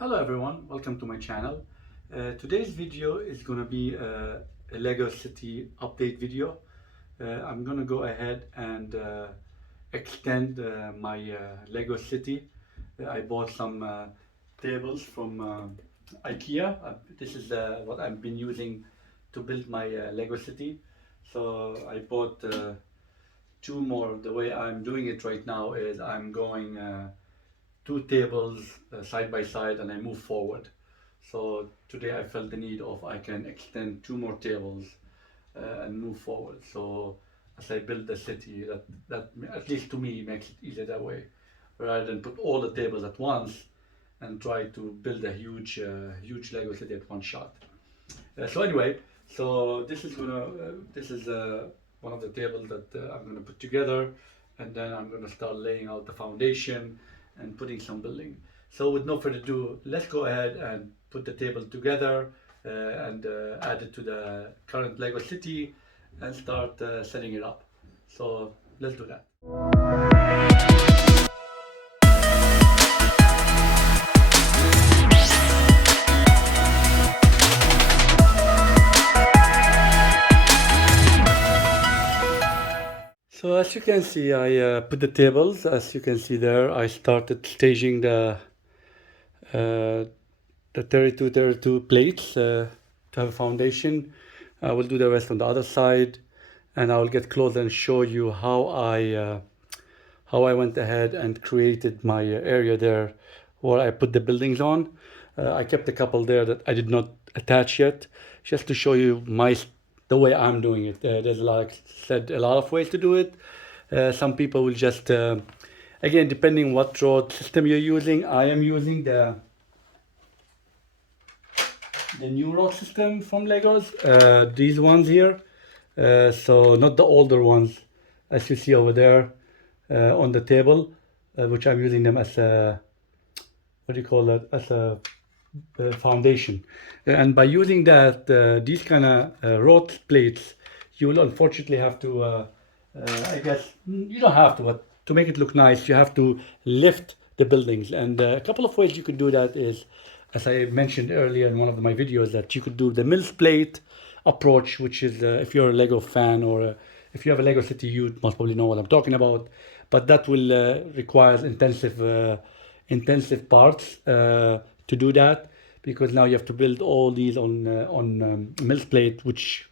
Hello everyone, welcome to my channel. Today's video is going to be a Lego City update video. I'm going to go ahead and extend my Lego City. I bought some tables from IKEA. This is what I've been using to build my Lego City. So I bought two more. The way I'm doing it right now is I'm going two tables side by side and I move forward. So today I felt the need of I can extend two more tables and move forward. So as I build the city, that at least to me makes it easier that way, rather than put all the tables at once and try to build a huge Lego city at one shot. So anyway, so this is one of the tables that I'm gonna put together, and then I'm gonna start laying out the foundation and putting some building. So with no further ado, let's go ahead and put the table together and add it to the current Lego city and start setting it up. So let's do that. So as you can see, I put the tables. As you can see there, I started staging the 32 plates to have a foundation. I will do the rest on the other side, and I will get closer and show you how I went ahead and created my area there where I put the buildings on. I kept a couple there that I did not attach yet, just to show you the way I'm doing it. There's like said a lot of ways to do it. Some people will just again, depending what road system you're using. I am using the new road system from Legos, these ones here. So not the older ones, as you see over there on the table, which I'm using them as a, what do you call that, as a foundation. And by using that, these kind of road plates, you will unfortunately have to, I guess, you don't have to, but to make it look nice, you have to lift the buildings. And a couple of ways you could do that is, as I mentioned earlier in one of my videos, that you could do the mills plate approach, which is if you're a Lego fan or if you have a Lego city, you most probably know what I'm talking about. But that will require intensive parts to do that, because now you have to build all these on mills plate, which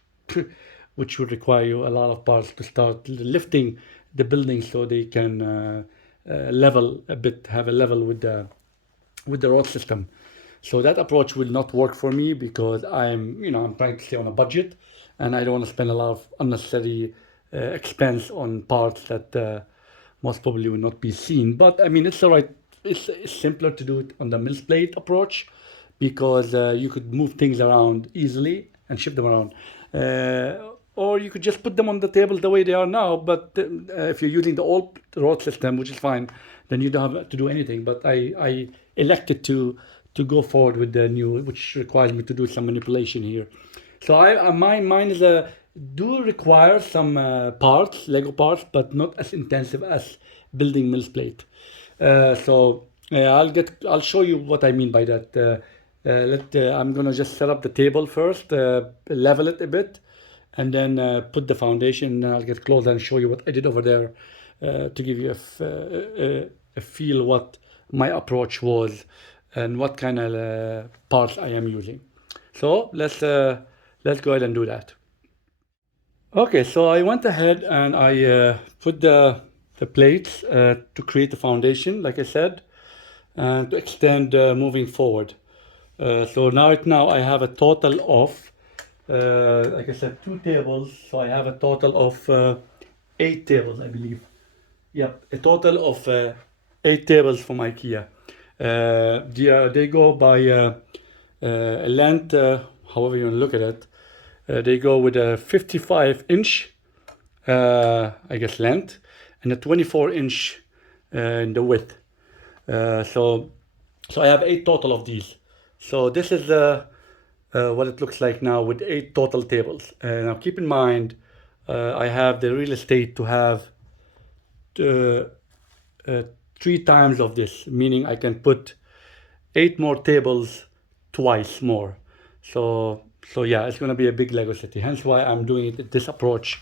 would require you a lot of parts to start lifting the building so they can level a bit, have a level with the road system. So that approach will not work for me, because I'm trying to stay on a budget, and I don't want to spend a lot of unnecessary expense on parts that most probably will not be seen. But I mean, it's all right. It's simpler to do it on the mills plate approach, because you could move things around easily and ship them around. Or you could just put them on the table the way they are now. But if you're using the old road system, which is fine, then you don't have to do anything. But I elected to go forward with the new, which requires me to do some manipulation here. So mine is do require some parts, Lego parts, but not as intensive as building mills plate. I'll show you what I mean by that. I'm gonna just set up the table first, level it a bit, and then put the foundation. And I'll get closer and show you what I did over there to give you a feel what my approach was and what kind of parts I am using. So let's go ahead and do that. Okay, so I went ahead and I put the plates to create the foundation, like I said, and to extend moving forward. So right now I have a total of, like I said, two tables. So I have a total of 8 tables, I believe. Yep, a total of 8 tables from IKEA. They go by a length, however you want to look at it. They go with a 55-inch, I guess, length, and a 24-inch in the width. So I have 8 total of these. So this is what it looks like now with 8 total tables. Now keep in mind, I have the real estate to have 3 times of this, meaning I can put 8 more tables, twice more. So yeah, it's gonna be a big Lego city. Hence why I'm doing it this approach.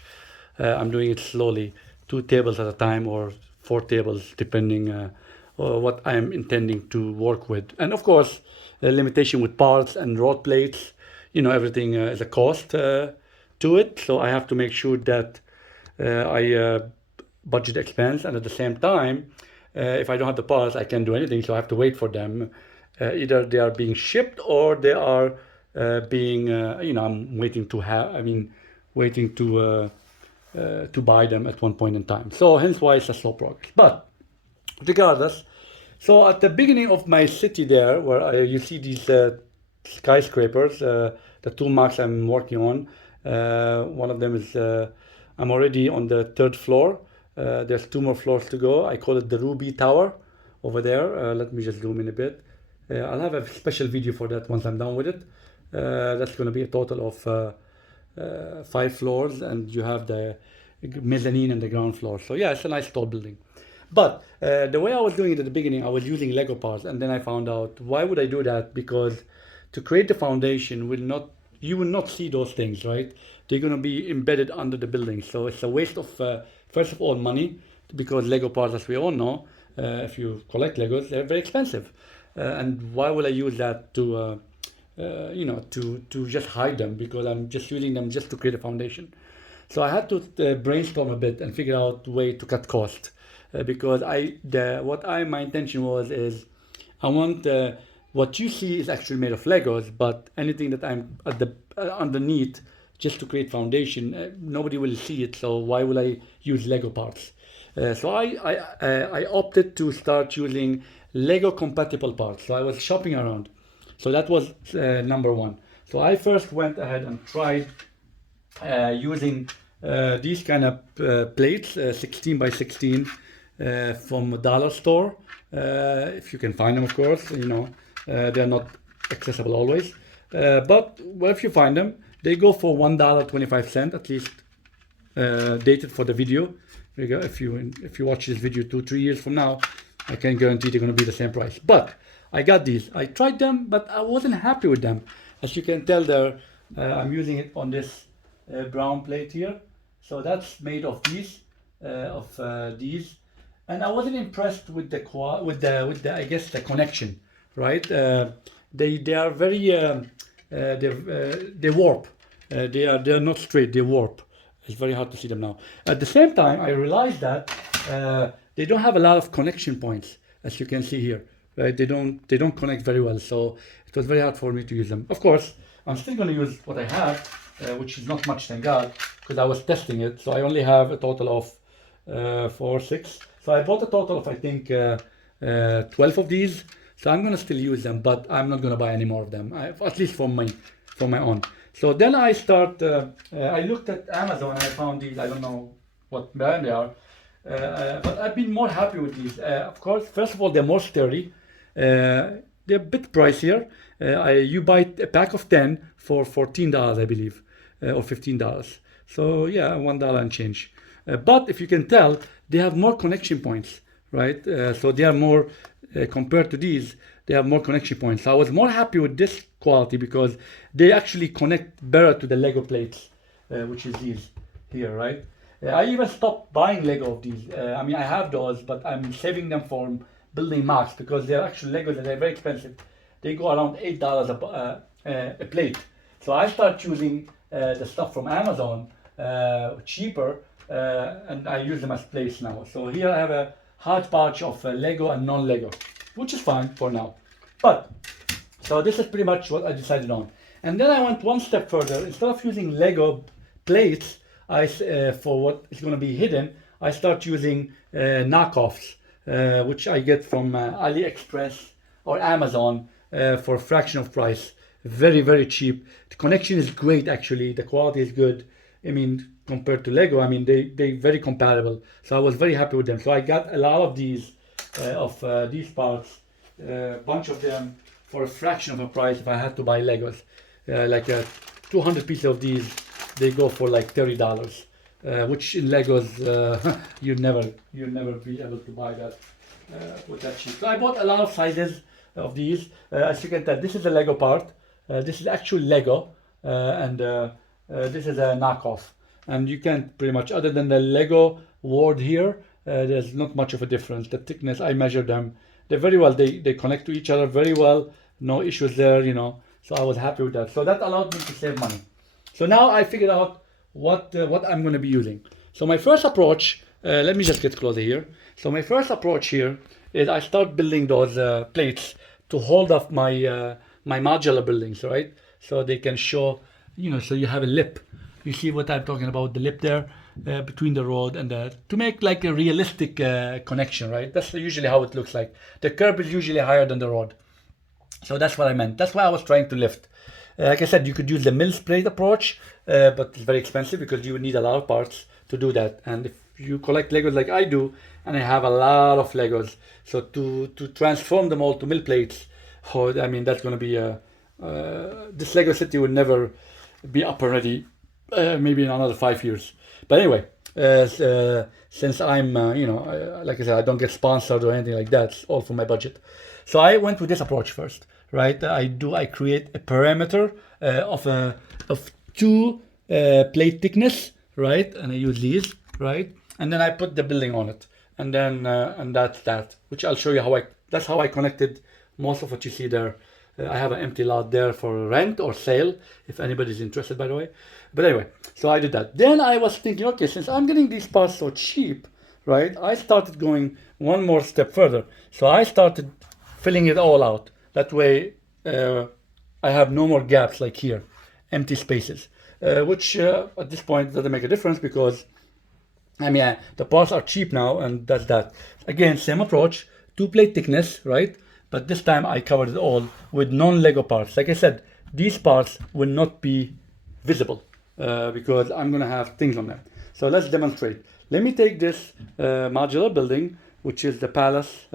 I'm doing it slowly, 2 tables at a time or 4 tables, depending what I'm intending to work with. And of course, the limitation with parts and road plates. Everything is a cost to it. So I have to make sure that I budget expense, and at the same time, if I don't have the parts, I can't do anything. So I have to wait for them. Either they are being shipped or they are being, I'm waiting to have. Waiting to buy them at one point in time. So hence why it's a slow progress. But regardless, so at the beginning of my city there, where you see these skyscrapers, the 2 marks I'm working on, one of them is, I'm already on the 3rd floor. There's 2 more floors to go. I call it the Ruby Tower over there. Let me just zoom in a bit. I'll have a special video for that once I'm done with it. That's going to be a total of 5 floors, and you have the mezzanine and the ground floor. So yeah, it's a nice tall building. But the way I was doing it at the beginning, I was using Lego parts, and then I found out why would I do that? Because to create the foundation you will not see those things, right? They're going to be embedded under the building. So it's a waste of first of all money, because Lego parts, as we all know, if you collect Legos, they're very expensive. And why would I use that to to just hide them? Because I'm just using them just to create a foundation. So I had to brainstorm a bit and figure out a way to cut cost, because my intention is I want what you see is actually made of Legos, but anything that I'm at the underneath just to create foundation, nobody will see it. So why will I use Lego parts? So I opted to start using Lego compatible parts. So I was shopping around. So that was number one. So I first went ahead and tried using these kind of plates, 16 by 16 from a dollar store. If you can find them, of course, they're not accessible always. But well, if you find them, they go for $1.25 at least, dated for the video. If you watch this video 2-3 years from now, I can guarantee they're going to be the same price. But I got these. I tried them, but I wasn't happy with them. As you can tell there, I'm using it on this brown plate here. So that's made of these, and I wasn't impressed with the I guess the connection, right? They are very they warp. They're not straight. They warp. It's very hard to see them now. At the same time, I realized that they don't have a lot of connection points, as you can see here. Right? They don't connect very well. So it was very hard for me to use them. Of course, I'm still going to use what I have, which is not much, thank God, because I was testing it. So I only have a total of 4, 6. So I bought a total of, I think, 12 of these. So I'm going to still use them, but I'm not going to buy any more of them, at least for my own. So then I looked at Amazon and I found these. I don't know what brand they are, but I've been more happy with these. Of course, first of all, they're more sturdy. They're a bit pricier. You buy a pack of 10 for $14, I believe, or $15. So yeah, $1 and change. But if you can tell, they have more connection points, right? So they are more, compared to these, they have more connection points. So I was more happy with this quality because they actually connect better to the Lego plates, which is these here, right? I even stopped buying Lego of these. I mean, I have those, but I'm saving them for building Max because they're actually Legos that are very expensive. They go around $8 a plate. So I start choosing the stuff from Amazon, cheaper, and I use them as plates now. So here I have a hodgepodge of Lego and non-Lego, which is fine for now. But so this is pretty much what I decided on. And then I went one step further. Instead of using Lego plates, for what is going to be hidden, I start using knockoffs, which I get from AliExpress or Amazon for a fraction of price. Very, very cheap. The connection is great, actually. The quality is good. I mean, compared to Lego, I mean, they're very compatible. So I was very happy with them. So I got a lot of these parts, a bunch of them for a fraction of the price if I had to buy Legos. Like 200 pieces of these, they go for like $30, which in Legos you'd never be able to buy that with that cheap. So I bought a lot of sizes. of these. As you can tell, this is a Lego part. This is actual Lego, and this is a knockoff. And you can pretty much, other than the Lego word here, there's not much of a difference. The thickness, I measured them. They're very well, they connect to each other very well. No issues there, you know. So I was happy with that. So that allowed me to save money. So now I figured out what I'm going to be using. So my first approach, let me just get closer here. So my first approach here is I start building those plates to hold up my my modular buildings, right? So they can show, you know, so you have a lip. You see what I'm talking about, the lip there between the road and to make like a realistic connection, right? That's usually how it looks like. The curb is usually higher than the road. So that's what I meant. That's why I was trying to lift. Like I said, you could use the mill plate approach, but it's very expensive because you would need a lot of parts to do that. And if you collect Legos like I do, and I have a lot of Legos, so to transform them all to mill plates, oh, I mean, that's going to be this Lego city will never be up and ready, maybe in another 5 years. But anyway, since I'm, you know, like I said, I don't get sponsored or anything like that. It's all for my budget. So I went with this approach first, right? I create a parameter of 2 plate thickness, right? And I use these, right? And then I put the building on it, and then and that's that. Which I'll show you how that's how I connected most of what you see there. I have an empty lot there for rent or sale, if anybody's interested, by the way. But anyway, so I did that. Then I was thinking, okay, since I'm getting these parts so cheap, right? I started going one more step further. So I started filling it all out. That way, I have no more gaps like here, empty spaces, which at this point doesn't make a difference because, I mean, the parts are cheap now, and that's that. Again, same approach, 2 plate thickness, right? But this time I covered it all with non-Lego parts. Like I said, these parts will not be visible because I'm gonna have things on them. So let's demonstrate. Let me take this modular building, which is the Palace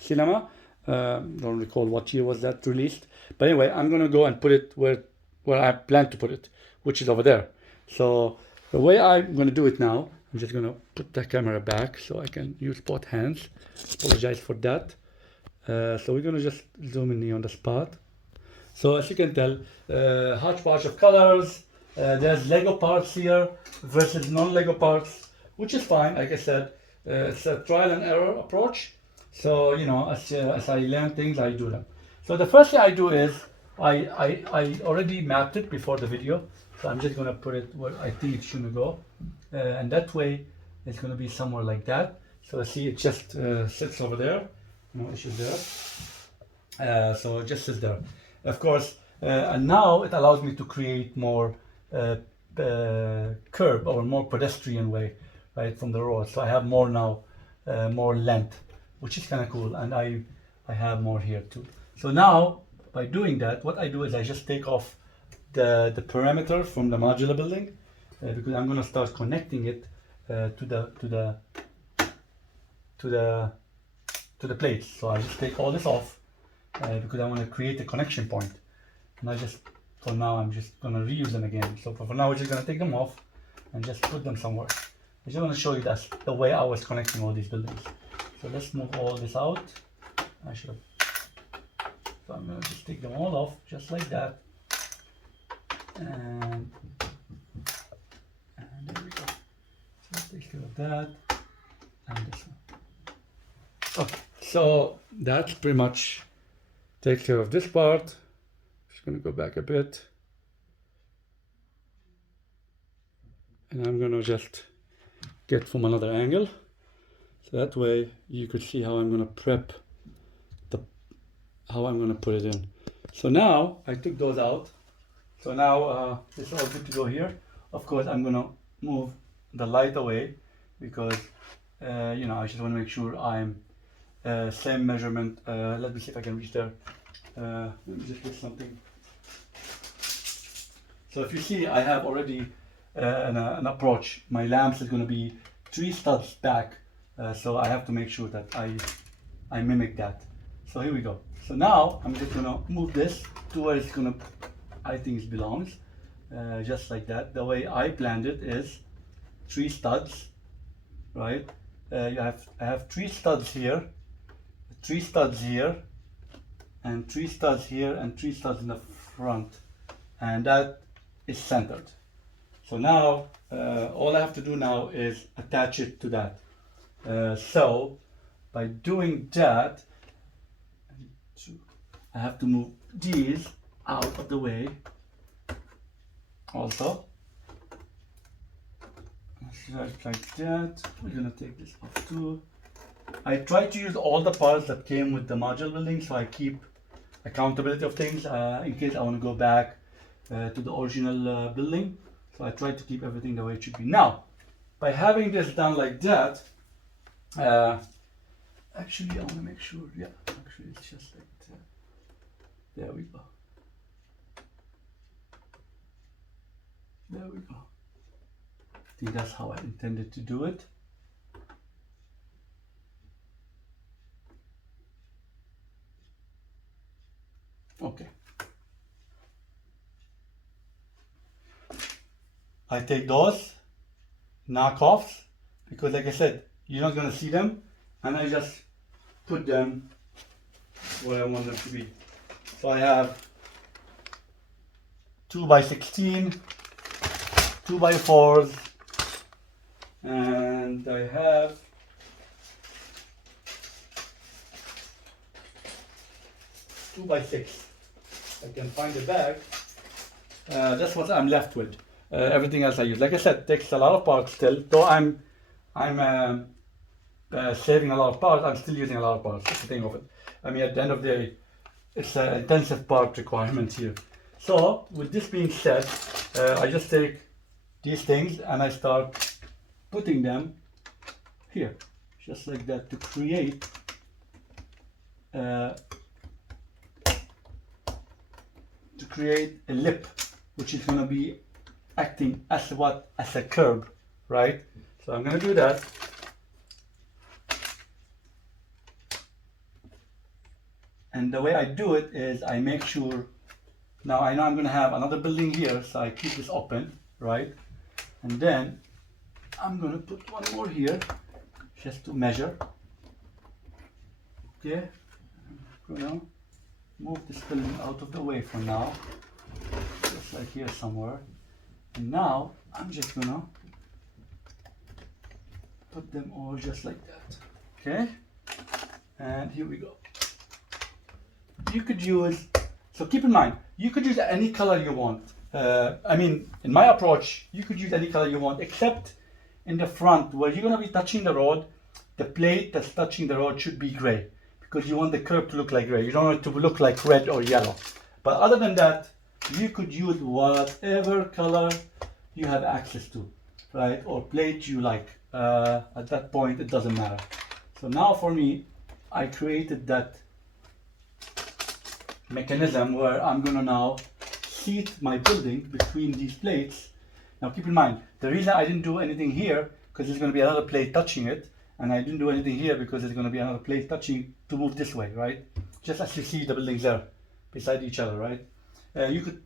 Cinema. Don't recall what year was that released. But anyway, I'm gonna go and put it where I plan to put it, which is over there. So the way I'm gonna do it now, I'm just gonna put the camera back so I can use both hands. Apologize for that. So we're gonna just zoom in on the spot. So as you can tell, hodgepodge of colors. There's Lego parts here versus non-Lego parts, which is fine. Like I said, it's a trial and error approach. So you know, as I learn things, I do them. So the first thing I do is I already mapped it before the video. So I'm just gonna put it where I think it should go, and that way it's gonna be somewhere like that. So see, it just sits over there. No issues there. So it just sits there. Of course, and now it allows me to create more curb or more pedestrian way, right, from the road. So I have more now, more length, which is kind of cool. And I have more here too. So now by doing that, what I do is I just take off the perimeter from the modular building because I'm going to start connecting it to the plates. So I just take all this off because I want to create a connection point. And I just, for now, I'm just going to reuse them again. So for now, we're just going to take them off and just put them somewhere. I just want to show you that's the way I was connecting all these buildings. So let's move all this out. I should have. So I'm going to just take them all off, just like that. And there we go. So take care of that. And this one. Okay, so that's pretty much take care of this part. Just gonna go back a bit. And I'm gonna just get from another angle. So that way you could see how I'm gonna prep how I'm gonna put it in. So now I took those out. So now it's all good to go here. Of course, I'm gonna move the light away because you know, I just want to make sure I'm same measurement. Let me see if I can reach there. Let me just get something. So if you see, I have already an approach. My lamps is going to be 3 studs back, so I have to make sure that I mimic that. So here we go. So now I'm just going to move this to where it's going to, I think it belongs, just like that. The way I planned it is 3 studs, right? I have 3 studs here, 3 studs here, and 3 studs here and 3 studs in the front, and that is centered. So now all I have to do now is attach it to that. So by doing that, I have to move these out of the way also. Like that. We're gonna take this off too. I try to use all the parts that came with the module building, so I keep accountability of things in case I want to go back to the original building. So I try to keep everything the way it should be. Now, by having this done like that, actually I want to make sure, yeah, actually it's just like that. There we go. There we go. I think that's how I intended to do it. Okay. I take those knockoffs because, like I said, you're not going to see them, and I just put them where I want them to be. So I have 2x16, 2x4s, and I have 2x6. I can find the bag. That's what I'm left with. Everything else I use, like I said, takes a lot of parts still. Though I'm saving a lot of parts, I'm still using a lot of parts. That's the thing of it. I mean, at the end of the day, it's an intensive part requirement here. So with this being said, I just take these things and I start putting them here, just like that, to create a lip, which is going to be acting as what? As a curb, right? So I'm going to do that. And the way I do it is I make sure, now I know I'm going to have another building here, so I keep this open, right? And then I'm going to put one more here, just to measure. Okay, I'm going to move this building out of the way for now, just like here somewhere. And now I'm just going to put them all just like that. Okay, and here we go. You could use, so keep in mind, you could use any color you want. I mean, in my approach, you could use any color you want, except in the front where you're going to be touching the road. The plate that's touching the road should be gray, because you want the curb to look like gray. You don't want it to look like red or yellow. But other than that, you could use whatever color you have access to, right? Or plate you like. At that point, it doesn't matter. So now for me, I created that mechanism where I'm going to now seat my building between these plates. Now keep in mind, the reason I didn't do anything here, because there's going to be another plate touching it, and I didn't do anything here because there's going to be another plate touching to move this way, right? Just as you see the buildings there beside each other, right? You could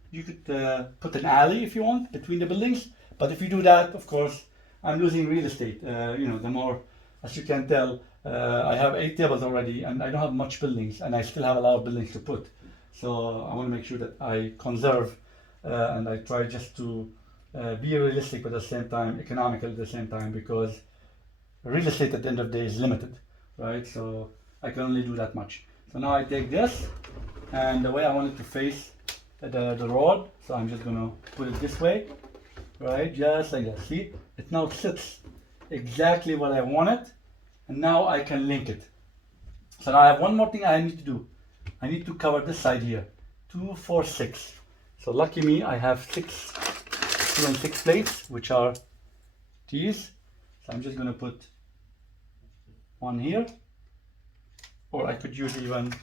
put an alley if you want between the buildings, but if you do that, of course, I'm losing real estate. You know, the more, as you can tell, I have 8 tables already, and I don't have much buildings, and I still have a lot of buildings to put. So I want to make sure that I conserve and I try just to be realistic, but at the same time economical at the same time, because real estate at the end of the day is limited, right? So I can only do that much. So now I take this, and the way I want it to face the rod, so I'm just gonna put it this way, right? Just like that. See, it now sits exactly what I want it, and now I can link it. So now I have one more thing I need to do. I need to cover this side here. 2, 4, 6. So lucky me, I have 2 and 6 plates, which are these. So I'm just going to put one here, or I could use even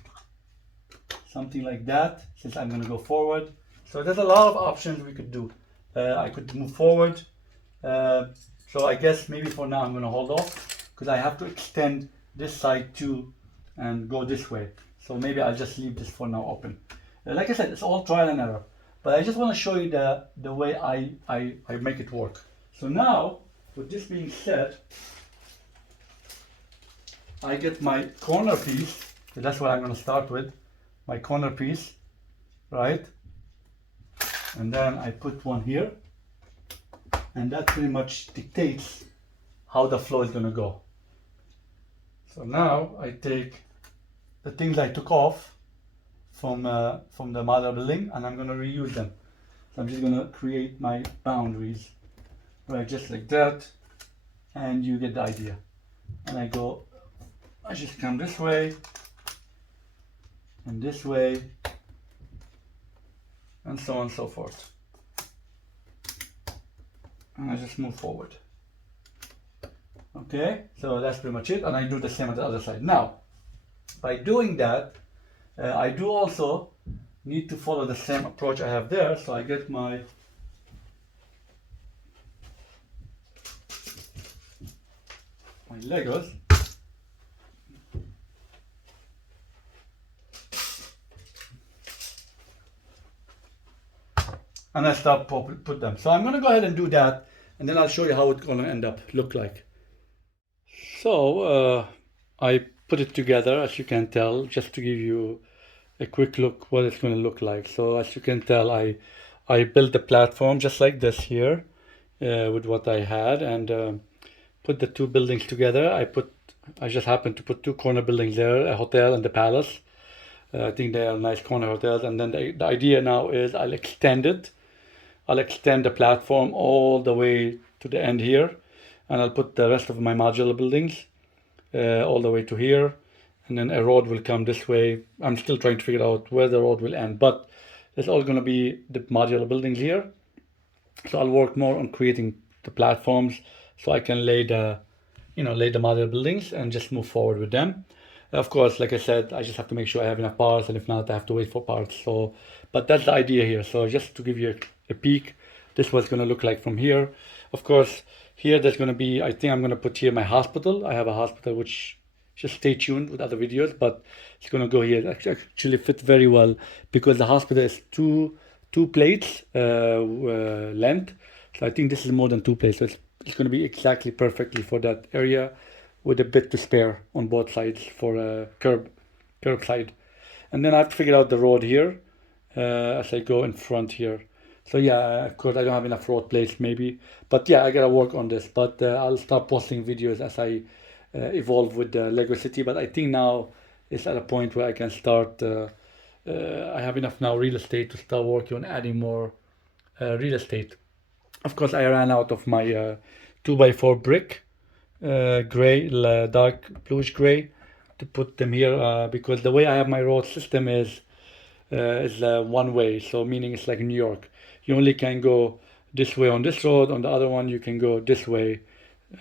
something like that, since I'm going to go forward. So there's a lot of options we could do. I could move forward. So I guess maybe for now I'm going to hold off, because I have to extend this side too and go this way. So maybe I'll just leave this for now open. Like I said, it's all trial and error, but I just want to show you the way I make it work. So now, with this being said, I get my corner piece. So that's what I'm going to start with. my corner piece, right? And then I put one here, and that pretty much dictates how the flow is going to go. So now I take the things I took off from the mother building, and I'm going to reuse them. So I'm just going to create my boundaries, right, just like that, and you get the idea. And I just come this way and this way, and so on and so forth. And I just move forward. Okay, so that's pretty much it, and I do the same on the other side. Now, by doing that, I do also need to follow the same approach I have there. So I get my Legos, and I start put them. So I'm going to go ahead and do that, and then I'll show you how it's going to end up look like. So I put it together, as you can tell, just to give you a quick look what it's going to look like. So as you can tell, I built the platform just like this here with what I had, and put the two buildings together. I just happened to put two corner buildings there, a hotel and the palace. I think they are nice corner hotels. And then the idea now is I'll extend the platform all the way to the end here, and I'll put the rest of my modular buildings all the way to here, and then a road will come this way. I'm still trying to figure out where the road will end, but it's all going to be the modular buildings here. So I'll work more on creating the platforms so I can lay the modular buildings and just move forward with them. Of course, like I said, I just have to make sure I have enough parts, and if not, I have to wait for parts. So, but that's the idea here. So just to give you a peek, this is what it's going to look like from here. Of course, here there's going to be, I think I'm going to put here my hospital. I have a hospital, which just stay tuned with other videos, but it's going to go here. It actually fit very well because the hospital is two plates length. So I think this is more than 2 plates. So it's going to be exactly perfectly for that area, with a bit to spare on both sides for a curb side. And then I have to figure out the road here as I go in front here. So yeah, of course I don't have enough road plates maybe, but yeah, I gotta work on this. But I'll start posting videos as I evolve with the Lego City. But I think now it's at a point where I can start. I have enough now real estate to start working on adding more real estate. Of course, I ran out of my 2x4 brick, gray, dark bluish gray, to put them here because the way I have my road system is one way. So meaning it's like New York. You only can go this way on this road. On the other one, you can go this way.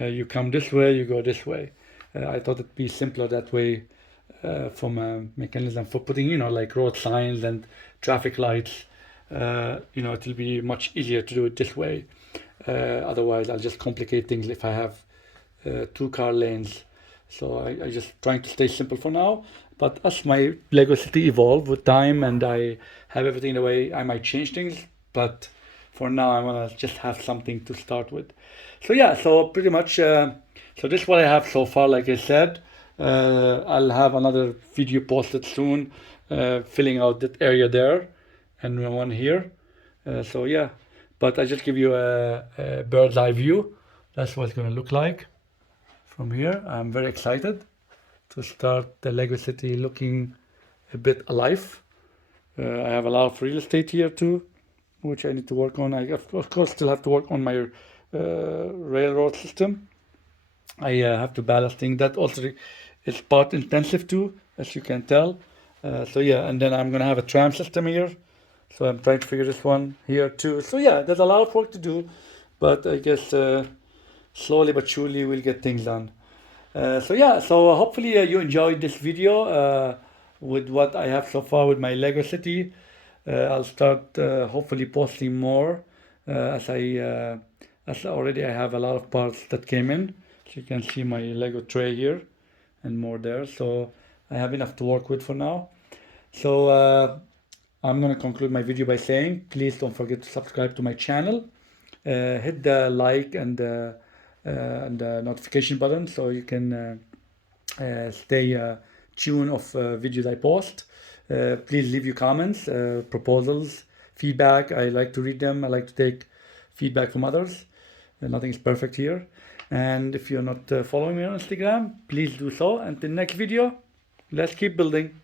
You come this way, you go this way. I thought it'd be simpler that way from a mechanism for putting, like road signs and traffic lights. It will be much easier to do it this way. Otherwise, I'll just complicate things if I have 2 car lanes. So I just trying to stay simple for now. But as my Lego City evolve with time and I have everything the way, I might change things. But for now, I want to just have something to start with. So yeah, so pretty much, so this is what I have so far. Like I said, I'll have another video posted soon, filling out that area there and one here. So yeah, but I just give you a bird's eye view. That's what it's going to look like from here. I'm very excited to start the Lego City looking a bit alive. I have a lot of real estate here too, which I need to work on. I of course still have to work on my railroad system. I have to balance things. That also is part intensive too, as you can tell. So yeah, and then I'm gonna have a tram system here. So I'm trying to figure this one here too. So yeah, there's a lot of work to do, but I guess slowly but surely we'll get things done. So yeah, so hopefully you enjoyed this video with what I have so far with my Lego City. I'll start hopefully posting more as already I have a lot of parts that came in. So you can see my Lego tray here and more there. So I have enough to work with for now. So I'm going to conclude my video by saying, please don't forget to subscribe to my channel. Hit the like and the notification button so you can stay tuned of videos I post. Please leave your comments, proposals, feedback. I like to read them. I like to take feedback from others. Nothing is perfect here. And if you're not following me on Instagram, please do so. Until next video, let's keep building.